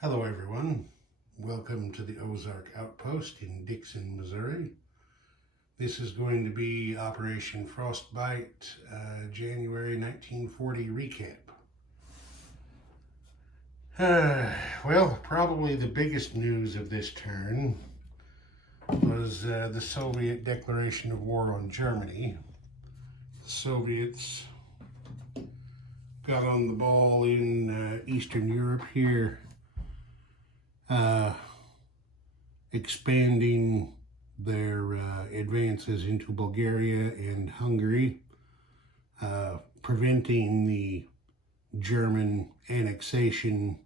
Hello everyone, welcome to the Ozark Outpost in Dixon, Missouri. This is going to be Operation Frostbite, January 1940 recap. Well, probably the biggest news of this turn was the Soviet declaration of war on Germany. The Soviets got on the ball in Eastern Europe here, expanding their advances into Bulgaria and Hungary, preventing the German annexation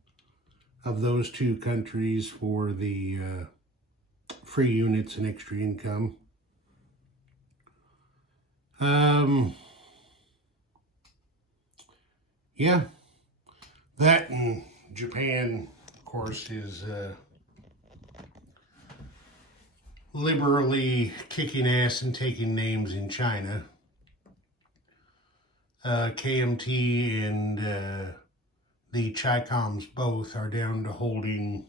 of those two countries for the free units and extra income. Yeah, that and Japan, of course, is liberally kicking ass and taking names in China. KMT and the Chi-Coms both are down to holding,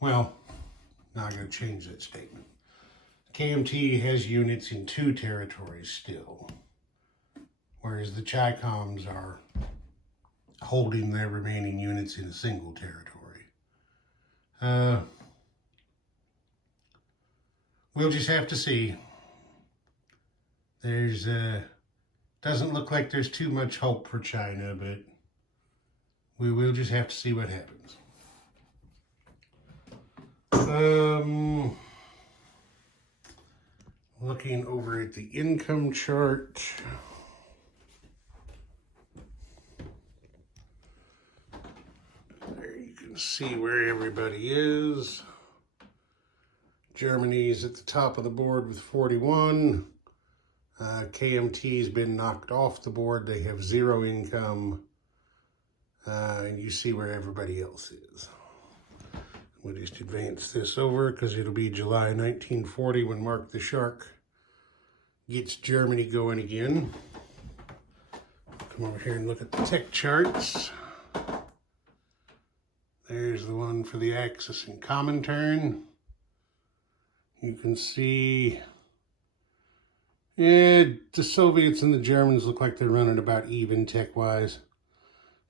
well, now I'm going to change that statement. KMT has units in 2 territories still, whereas the Chi-Coms are holding their remaining units in a single territory. We'll just have to see. There's doesn't look like there's too much hope for China, but we will just have to see what happens. Looking over at the income chart. There you can see where everybody is. Germany's at the top of the board with 41. KMT's been knocked off the board. They have 0 income. And you see where everybody else is. We'll just advance this over because it'll be July 1940 when Mark the Shark gets Germany going again. Come over here and look at the tech charts. There's the one for the Axis and Comintern. You can see, the Soviets and the Germans look like they're running about even tech-wise.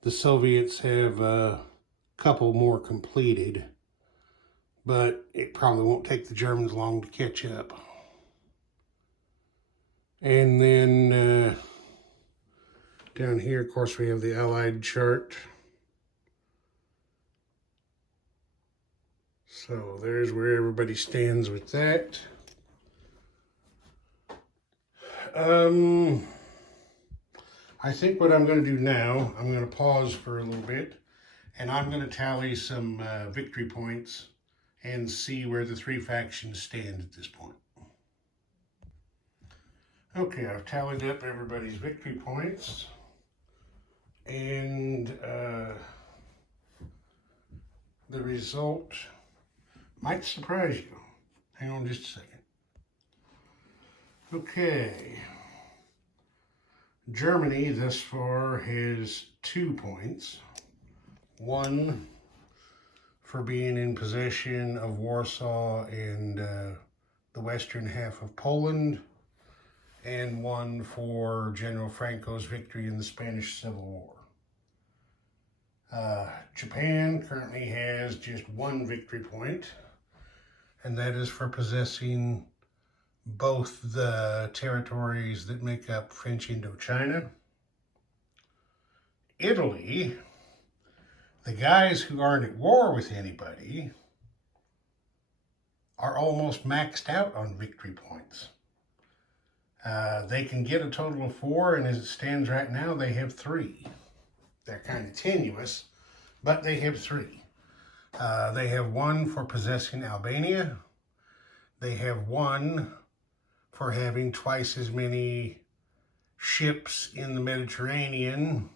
The Soviets have a couple more completed, but it probably won't take the Germans long to catch up. And then down here, of course, we have the Allied chart. So there's where everybody stands with that. I think what I'm going to do now, I'm going to pause for a little bit, and I'm going to tally some victory points and see where the 3 factions stand at this point. Okay, I've tallied up everybody's victory points, and the result might surprise you. Hang on just a second. Okay. Germany thus far has 2 points. 1 for being in possession of Warsaw and the western half of Poland, and 1 for General Franco's victory in the Spanish Civil War. Japan currently has just 1 victory point, and that is for possessing both the territories that make up French Indochina. Italy, the guys who aren't at war with anybody, are almost maxed out on victory points. They can get a total of 4, and as it stands right now, they have 3. They're kind of tenuous, but they have 3. They have 1 for possessing Albania. They have 1 for having twice as many ships in the Mediterranean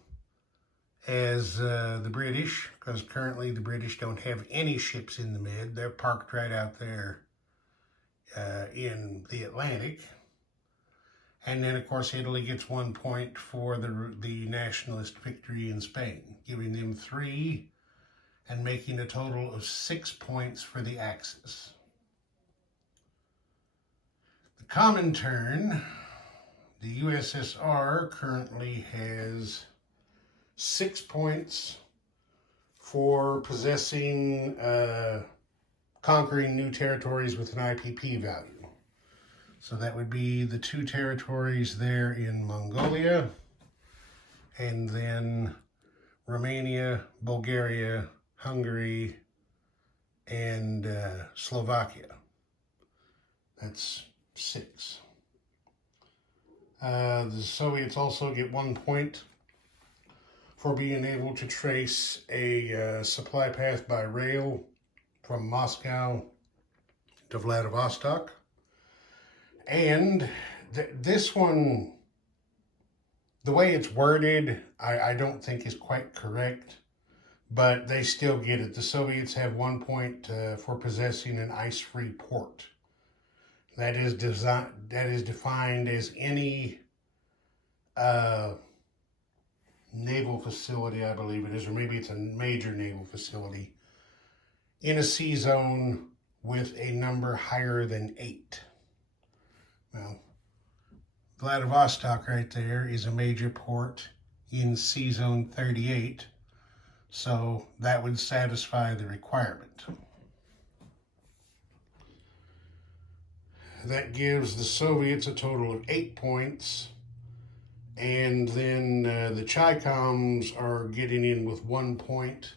as the British, because currently the British don't have any ships in the Med. They're parked right out there in the Atlantic. And then, of course, Italy gets 1 point for the nationalist victory in Spain, giving them 3 and making a total of 6 points for the Axis. The Comintern, the USSR currently has 6 points for possessing, conquering new territories with an IPP value. So that would be the 2 territories there in Mongolia, and then Romania, Bulgaria, Hungary, and Slovakia. That's 6. The Soviets also get 1 point for being able to trace a supply path by rail from Moscow to Vladivostok. And this one, the way it's worded, I don't think is quite correct, but they still get it. The Soviets have 1 point for possessing an ice-free port. That is defined as any naval facility, I believe it is, or maybe it's a major naval facility in a sea zone with a number higher than 8. Well, Vladivostok right there is a major port in sea zone 38, so that would satisfy the requirement. That gives the Soviets a total of 8 points, and then the Chi-Coms are getting in with 1 point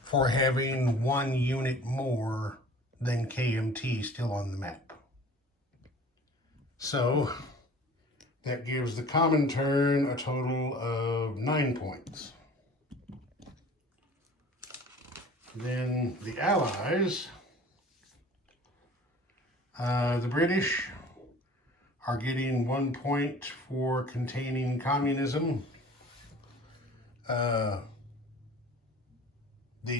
for having 1 unit more than KMT still on the map. So that gives the Comintern a total of 9 points. Then the Allies, the British are getting 1 point for containing communism. The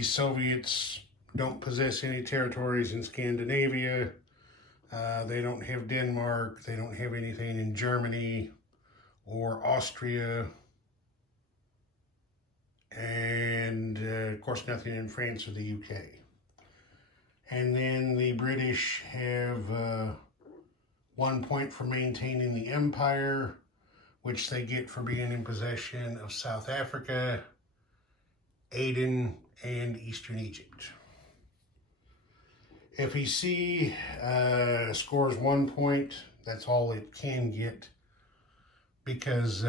Soviets don't possess any territories in Scandinavia. They don't have Denmark. They don't have anything in Germany or Austria. And, of course, nothing in France or the UK. And then the British have 1 point for maintaining the empire, which they get for being in possession of South Africa, Aden, and Eastern Egypt. FEC scores 1 point. That's all it can get, because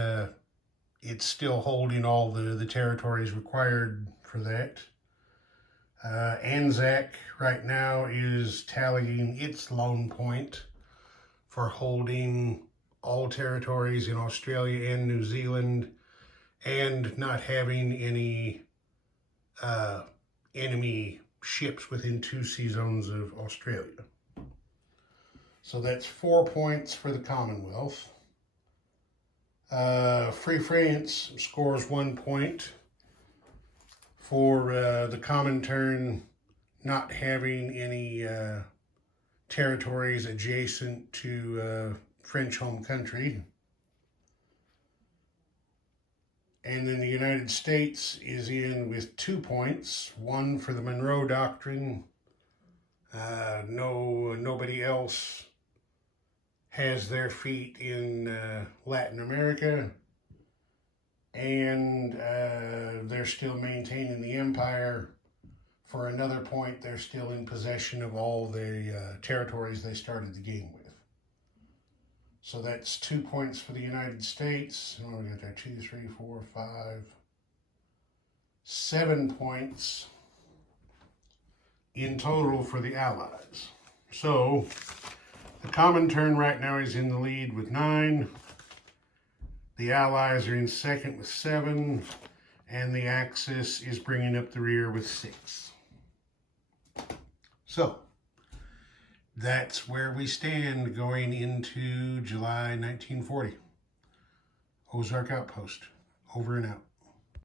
it's still holding all the territories required for that. Anzac right now is tallying its lone point for holding all territories in Australia and New Zealand, and not having any enemy ships within 2 sea zones of Australia. So that's 4 points for the Commonwealth. Free France scores 1 point for the Comintern not having any territories adjacent to French home country. And then the United States is in with 2 points, 1 for the Monroe Doctrine. Nobody else has their feet in Latin America, and they're still maintaining the empire. For another point, they're still in possession of all the territories they started the game with. So that's 2 points for the United States. And we got there 2, 3, 4, 5, 7 points in total for the Allies. So the Comintern right now is in the lead with 9. The Allies are in second with 7, and the Axis is bringing up the rear with 6. So that's where we stand going into July 1940. Ozark Outpost, over and out.